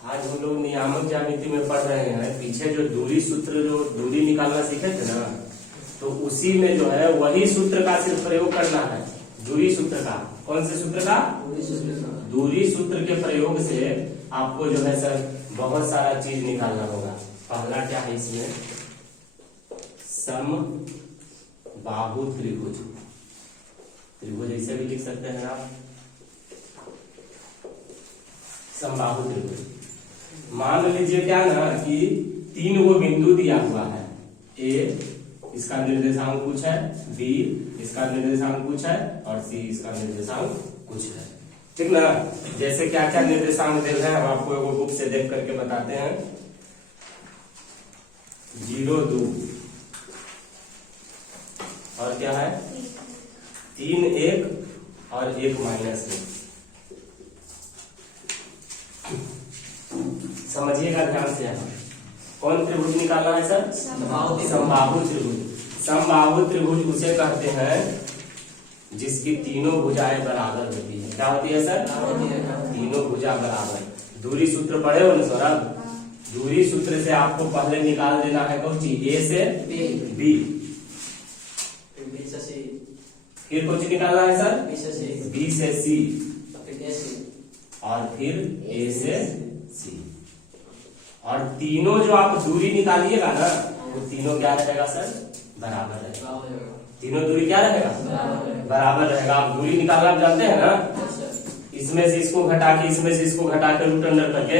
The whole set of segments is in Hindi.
आज हम लोग नियामक ज्यामिति में पढ़ रहे हैं। पीछे जो दूरी सूत्र, जो दूरी निकालना सीखे थे ना, तो उसी में जो है वही सूत्र का सिर्फ प्रयोग करना है। दूरी सूत्र का, कौन से सूत्र का? दूरी सूत्र के प्रयोग से आपको जो है सर बहुत सारा चीज निकालना होगा। पहला क्या है इसमें? समबाहु त्रिभुज। त्रिभुज ऐसे भी लिख सकते हैं आप, समबाहु त्रिभुज। मान लीजिए क्या ना कि 3 गो बिंदु दिया हुआ है। ए इसका निर्देशांक कुछ है, बी इसका निर्देशांक कुछ है और सी इसका निर्देशांक कुछ है। ठीक ना? जैसे क्या क्या निर्देशांक दे रहे हैं हम आपको एगो बुक से देख करके बताते हैं। 0 2 और क्या है 3 1 और 1 -1। समझिएगा ध्यान से। यहाँ कौन त्रिभुज निकालना है सर? समबाहु त्रिभुज। समबाहु त्रिभुज उसे कहते हैं जिसकी तीनों भुजाएं बराबर होती है। क्या होती है सर? तीनों भुजा बराबर। दूरी सूत्र पढ़े हो ना सौरभ? दूरी सूत्र से आपको पहले निकाल देना है कौन सी? ए से बी, फिर कौन सी निकालना है सर? बी से सी, और फिर ए से सी। और तीनों जो आप दूरी निकालिएगा ना, वो तीनों क्या रहेगा सर? बराबर रहेगा। तीनों दूरी क्या रहेगा? बराबर रहेगा। आप दूरी निकालना जानते हैं ना? इसमें से इसको घटा के, इसमें से इसको घटा के, रूट अंडर करके,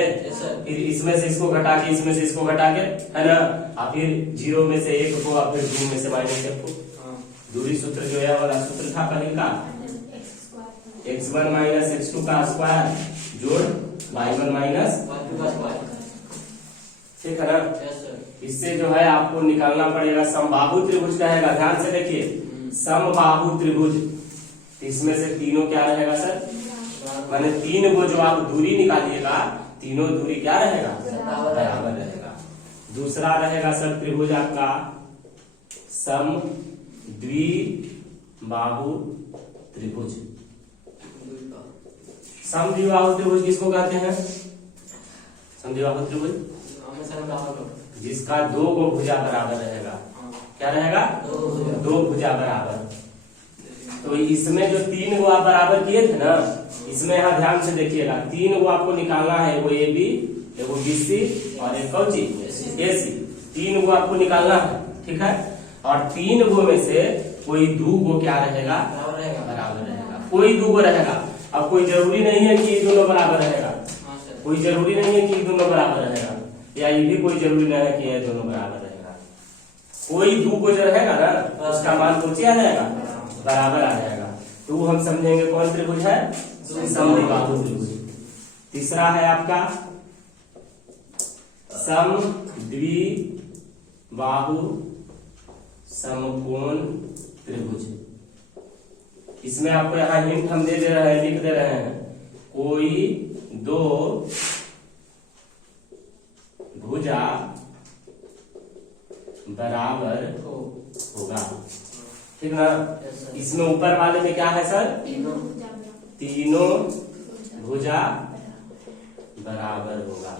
फिर इसमें से इसको घटा के, इसमें से इसको घटा के, है ना? और फिर 0 में से 1 को और फिर 2 में से -1 को। दूरी सूत्र जो है वाला सूत्र था पहले का, x1 - x2 का स्क्वायर जोड़ y1 - ठीक है ना? इससे जो है आपको निकालना पड़ेगा समबाहु त्रिभुज कहेगा। ध्यान से देखिए, समबाहु त्रिभुज, इसमें से तीनों क्या रहेगा सर? माने 3 को जो आप दूरी निकालिएगा, तीनों दूरी क्या रहेगा? बराबर रहेगा। दूसरा रहेगा सर त्रिभुज आपका सम द्विबाहु त्रिभुज। सम द्विबाहु त्रिभुज किसको कहते हैं? सम द्विबाहु त्रिभुज जिसका 2 को भुजा बराबर रहेगा। क्या रहेगा? 2 भुजा बराबर। तो इसमें जो 3 को आप बराबर किए थे ना, इसमें यहाँ ध्यान से देखिएगा, 3 को आपको निकालना है। एगो ए बी, एगो बी सी और एक कौन सी? ए सी। 3 को आपको निकालना है, ठीक है? और 3 गो में से कोई 2 गो क्या रहेगा? बराबर रहेगा। कोई 2 गो रहेगा। अब कोई जरूरी नहीं है कि दोनों बराबर रहेगा, कोई जरूरी नहीं है कि दोनों बराबर रहेगा, या ये भी कोई जरूरी नहीं है कि ये दोनों बराबर रहेगा। कोई 2 गो जो रहेगा ना, उसका मान कुछ आ जाएगा? बराबर आ जाएगा। तो हम समझेंगे कौन त्रिभुज है? समद्विबाहु त्रिभुज। तीसरा है आपका सम द्विबाहु समकोण त्रिभुज। इसमें आपको यहाँ हिंट हम दे दे रहे हैं, लिख दे रहे हैं, कोई 2 भुजा बराबर होगा। ठीक ना? इसमें ऊपर वाले में क्या है सर? तीनों भुजा बराबर होगा।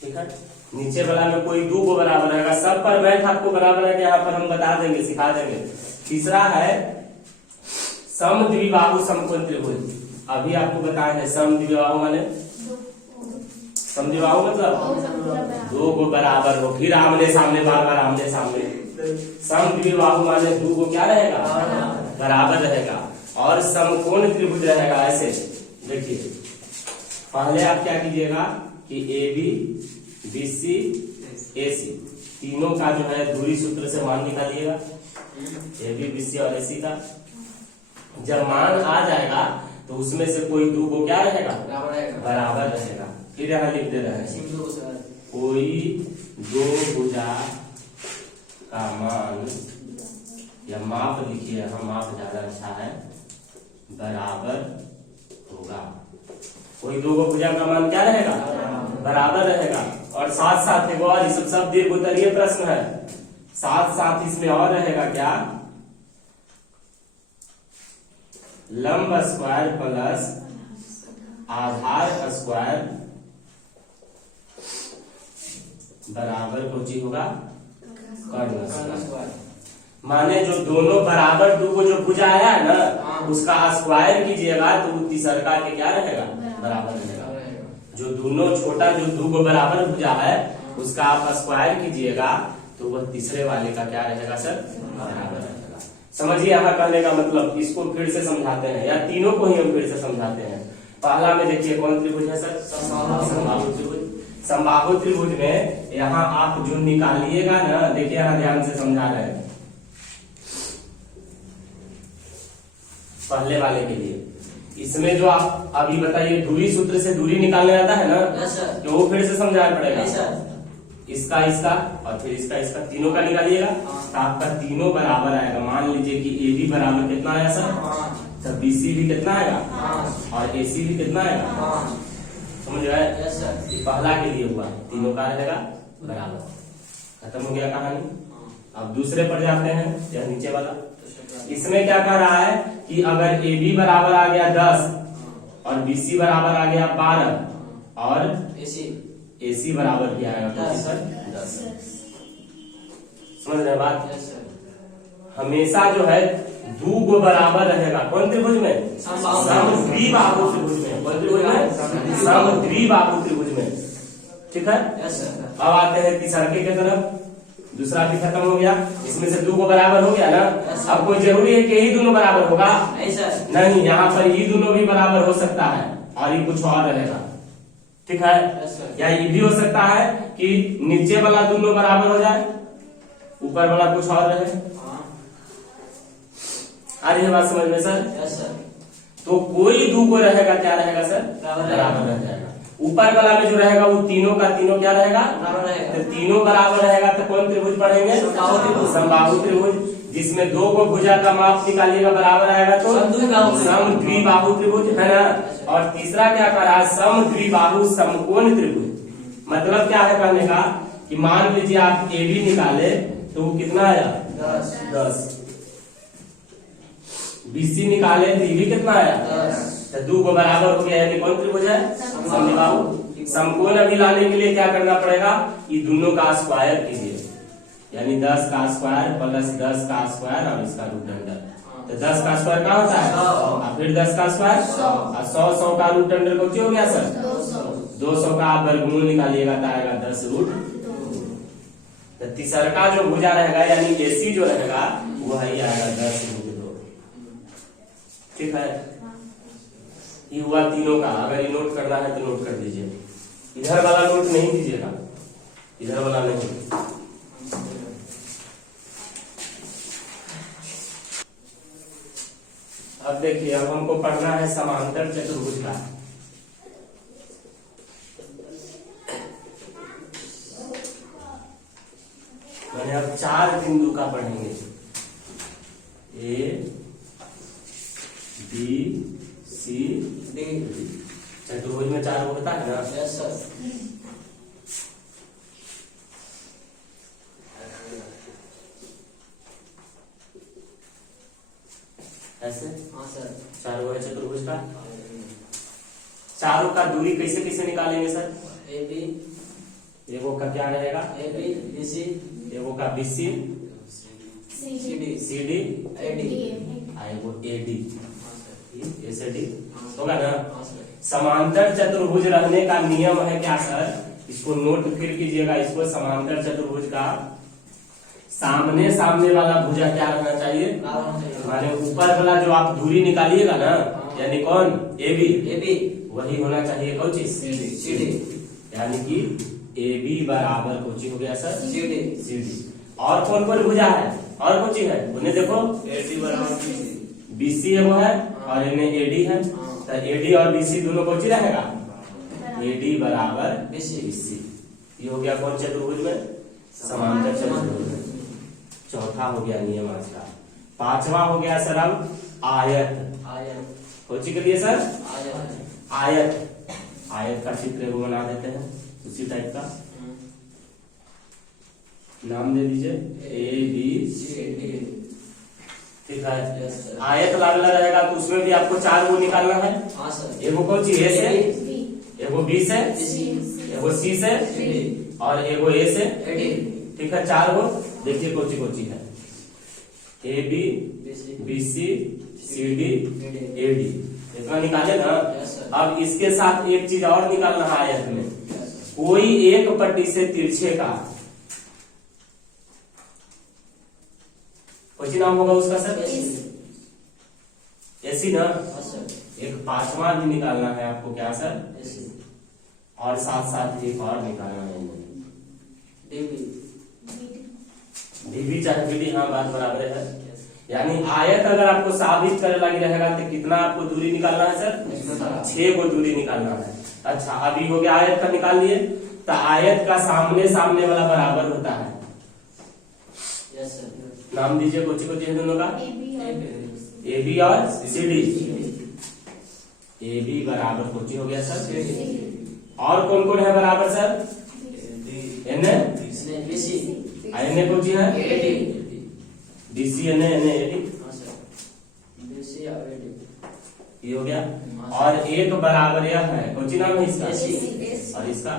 ठीक है? नीचे वाला में कोई 2 को बराबर रहेगा। सब पर मैथ आपको बराबर है, यहाँ पर हम बता देंगे, सिखा देंगे। तीसरा है सम द्विबाहु समकोण त्रिभुज। अभी आपको बताए हैं सम द्विबाहु माने, सम द्विबाहु मतलब 2 को बराबर हो, फिर आमने सामने, बार बार आमने सामने। सम द्विबाहु माने 2 को क्या रहेगा? बराबर रहेगा। और समकोण त्रिभुज रहेगा। ऐसे देखिए, पहले आप क्या कीजिएगा कि ए बी, बी सी, ए सी, तीनों का जो है दूरी सूत्र से मान निकालिएगा, ए बी, बी सी और ए सी का। जब मान आ जाएगा तो उसमें से कोई 2 को क्या रहेगा? बराबर रहेगा। फिर यहाँ लिख दे रहे हैं, कोई 2 भुजा का मान, या माप लिखिए, हम माप ज्यादा अच्छा है, बराबर होगा। कोई 2 भुजा का मान क्या रहेगा? बराबर रहेगा। और साथ साथ एक और, इस सब दीर्घ उत्तरीय प्रश्न है, साथ साथ इसमें और रहेगा क्या? लंब स्क्वायर प्लस आधार स्क्वायर बराबर कोची होगा कर्ण स्क्वायर। माने जो दोनों बराबर दो को जो भुजा आया है ना उसका स्क्वायर कीजिएगा तो तीसरका के क्या रहेगा बराबर रहेगा। जो दोनों छोटा जो दो को बराबर भुजा है उसका आप स्क्वायर कीजिएगा तो वह तीसरे वाले का क्या रहेगा सर बराबर रहेगा। समझिए यहाँ कहने का मतलब, इसको फिर से समझाते हैं या तीनों को ही हम फिर से समझाते हैं। पहला में देखिए कौन त्रिभुज है सर समबाहु त्रिभुज। समबाहु त्रिभुज में यहाँ आप जो निकालिएगा ना, देखिए यहाँ ध्यान से समझा रहे हैं पहले वाले के लिए। इसमें जो आप अभी बताइए दूरी सूत्र से दूरी निकालने आता है ना तो वो फिर से समझाना पड़ेगा। इसका इसका और फिर इसका तीनों का निकालिएगा तो आपका तीनों बराबर आएगा। मान लीजिए कि ए बी बराबर कितना आया सर, तो बी सी भी कितना आएगा और ए सी भी कितना आएगा। समझ गए? ये पहला के लिए हुआ, तीनों का रहेगा बराबर। खत्म हो गया कहानी। अब दूसरे पर जाते हैं या नीचे वाला। इसमें क्या कह रहा है कि अगर ए बी बराबर आ गया 10 और बी सी बराबर आ गया 12 और ए सी बराबर क्या आएगा 10। समझ रहे बात? हमेशा जो है दो गो बराबर रहेगा। कौन त्रिभुज में? समद्विबाहु त्रिभुज में। कौन त्रिभुज में? समद्विबाहु त्रिभुज में। ठीक है। अब आते हैं तीसरे के तरफ। दूसरा भी खत्म हो गया, इसमें से दो को बराबर हो गया ना। अब कोई जरूरी है कि यही दोनों बराबर होगा? नहीं, यहाँ पर ये दोनों भी बराबर हो सकता है और ये कुछ और रहेगा। ठीक है। या ये भी हो सकता है कि नीचे वाला दोनों बराबर हो जाए, ऊपर वाला कुछ और रहे। आ रही है बात समझ में सर? तो कोई दो को रहेगा क्या रहेगा सर बराबर रह जाएगा। ऊपर वाला में जो रहेगा वो तीनों का तीनों क्या रहेगा बराबर रहेगा। तो तीनों बराबर रहेगा तो कौन त्रिभुज पढ़ेंगे? समबाहु त्रिभुज। जिसमें दो को भुजा का माप निकालिएगा बराबर आएगा तो समद्विबाहु त्रिभुज है ना। और तीसरा क्या कर रहा है? समद्विबाहु समकोण त्रिभुज। मतलब क्या है कहने का कि मान लीजिए आप ए बी निकाले तो वो कितना आया 10। बीसी निकाले तो ये भी कितना आया 10। तो दो को बराबर हो गया, यानी कौन त्रिभुज है समद्विबाहु। समकोण अभी लाने के लिए क्या करना पड़ेगा? ये दोनों का स्क्वायर कीजिए, यानी 10 का स्क्वायर प्लस 10 का स्क्वायर और इसका रूट अंडर। तो 10 का स्क्वायर क्या होता है और फिर 10 का स्क्वायर और 100 का रूट अंडर को क्या हो गया सर 200 का आप वर्गमूल निकालिएगा तो आएगा 10 रूट। तो तीसरा का जो भुजा रहेगा यानी एसी जो रहेगा वो है आएगा 10 रूट 2। ठीक है। ये हुआ तीनों का। अगर ये नोट करना है तो नोट कर दीजिए। इधर वाला नोट नहीं दीजिएगा, इधर वाला नहीं। अब देखिए, अब हमको पढ़ना है समांतर चतुर्भुज का। मैंने अब 4 बिंदु का पढ़ेंगे। A B C D. चतुर्भुज में 4 होता है ना? Yes sir. ऐसे? हाँ सर। 4 है चतुर्भुज का। चारों का दूरी कैसे कैसे निकालेंगे सर? ए बी, एगो का क्या रहेगा ए बी बी सी, एगो का B C C D A D, एगो ए डी ऐसे डी होगा ना। समांतर चतुर्भुज रहने का नियम है क्या सर? इसको नोट फिर कीजिएगा। इसको समांतर चतुर्भुज का सामने सामने वाला भुजा क्या रहना चाहिए? माने ऊपर वाला जो आप दूरी निकालिएगा ना, यानी कौन ए बी वही होना चाहिए कौन चीज सी डी। यानी कि ए बी बराबर कौन चीज हो गया सर सी डी। और कौन कौन भुजा है और कौन चीज है उन्हें देखो। ए डी बराबर बी सी है वो है और इन्हें ए डी है। तो ए डी और बी सी दोनों कौन चीज रहेगा ए डी बराबर बी सी। ये हो गया कौन चतुर्भुज में? समांतर चतुर्भुज में। चौथा हो गया नियम आज का। 5वां हो गया सर अब आयत। कौन सी के लिए सर? आयत का चित्र वो बना देते हैं उसी टाइप का। नाम दे दीजिए ए बी सी डी। ठीक है। आयत लागला रहेगा तो उसमें भी आपको 4 गो निकालना है। हाँ सर। एगो कौन सी ए से, एगो बी से, एगो सी से और एगो ए से। ठीक है, 4 गो। देखिए कौन सी है, A B, B C, C D, A D. इतना निकाले ना। अब इसके साथ एक चीज और निकालना है आयत में, कोई एक पट्टी से तिरछे का कौन नाम होगा उसका सर? एसी ना। एक 5वां भी निकालना है आपको क्या सर? और साथ साथ एक और निकालना है डीबी चाहे बीडी। हाँ, बात बराबर है। यानी आयत अगर आपको साबित करने लगी रहेगा तो कितना आपको दूरी निकालना है सर? 6 गो दूरी निकालना है। अच्छा, अभी हो गया आयत का निकाल लिए। तो आयत का सामने सामने वाला बराबर होता है। नाम दीजिए कोची है दोनों का? ए बी और सी डी। ए बी बराबर कोची हो गया सर? और कौन कौन है बराबर सर? एन कोची है? D C N N A D. ये हो गया। और एक बराबर यह है, कोची नाम है इसका? और इसका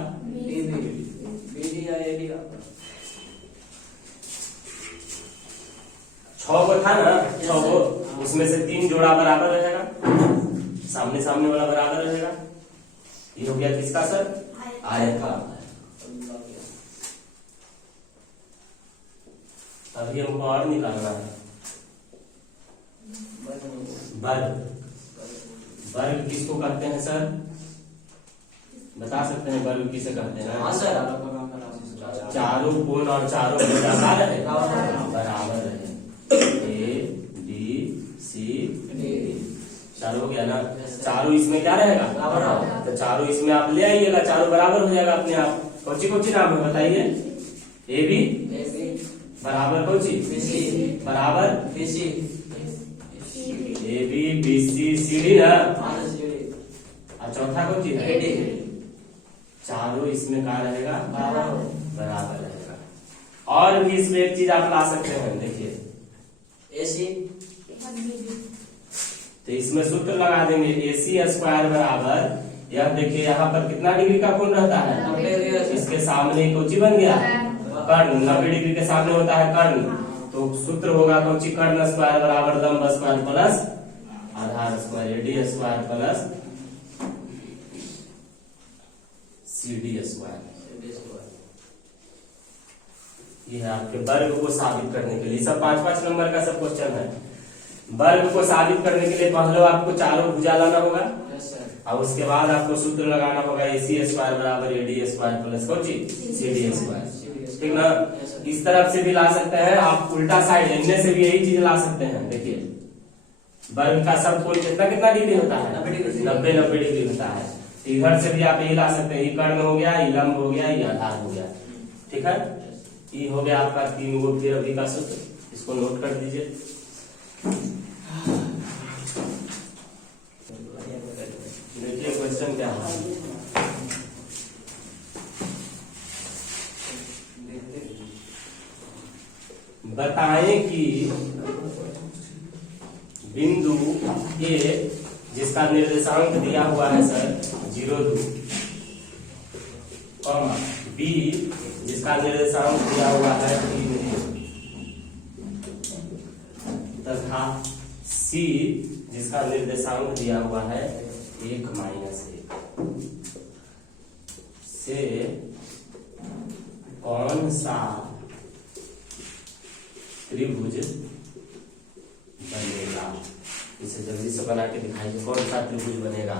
6 गो था ना, 6 गो। उसमें से 3 जोड़ा बराबर रहेगा, सामने सामने वाला बराबर रहेगा। ये हो गया किसका सर? आयत का। अभी हमको और निकालना है वर्ग। वर्ग किसको कहते हैं सर? बता सकते हैं वर्ग किसे कहते हैं? हाँ सर। चारों कोण और चारों बराबर रहे। ए बी सी डी, चारों हो गया ना। चारों इसमें क्या रहेगा? तो चारों इसमें आप ले आइएगा, चारों बराबर हो जाएगा अपने आप। कौची नाम है बताइए? ए बी बराबर कौची बराबर A B B C C D ना। और चौथा कौची है? चारों इसमें क्या रहेगा? बराबर रहेगा। और भी इसमें एक चीज आप ला सकते हैं, देखिए एसी। तो इसमें सूत्र लगा देंगे, AC स्क्वायर बराबर, यह देखिए यहाँ पर कितना डिग्री का कोण रहता है? इसके सामने कोची बन गया? कर्ण। 90 डिग्री के सामने होता है कर्ण। तो सूत्र होगा कोची? कर्ण स्क्वायर बराबर लंब स्क्वायर प्लस आधार square, AD square plus CD square. ये है आपके वर्ग को साबित करने के लिए। सब 5-5 नंबर का सब क्वेश्चन है। वर्ग को साबित करने के लिए पहले आपको चारों भुजा लाना होगा, और उसके बाद आपको सूत्र लगाना होगा AC स्क्वायर बराबर AD square plus Kochi CD square. ठीक ना। इस तरफ से भी ला सकते हैं आप, उल्टा साइड इनमें से भी यही चीज ला सकते हैं। देखिए वर्ग का सब कोण कितना डिग्री होता है? 90 डिग्री होता है। इधर से भी आप यही ला सकते हैं। ये कर्ण हो गया, ये लंब हो गया, ये आधार हो गया। ठीक है, ये हो गया आपका 3 गो फिर अभी का सूत्र। इसको नोट कर दीजिए। देखिए क्वेश्चन क्या है। बताएं कि बिंदु ए जिसका निर्देशांक दिया हुआ है सर 0, 2, बी जिसका निर्देशांक दिया हुआ है 3 तथा सी जिसका निर्देशांक दिया हुआ है 1-1 से कौन सा त्रिभुज बनेगा? इसे जल्दी से बना के दिखाइए, कौन सा त्रिभुज बनेगा?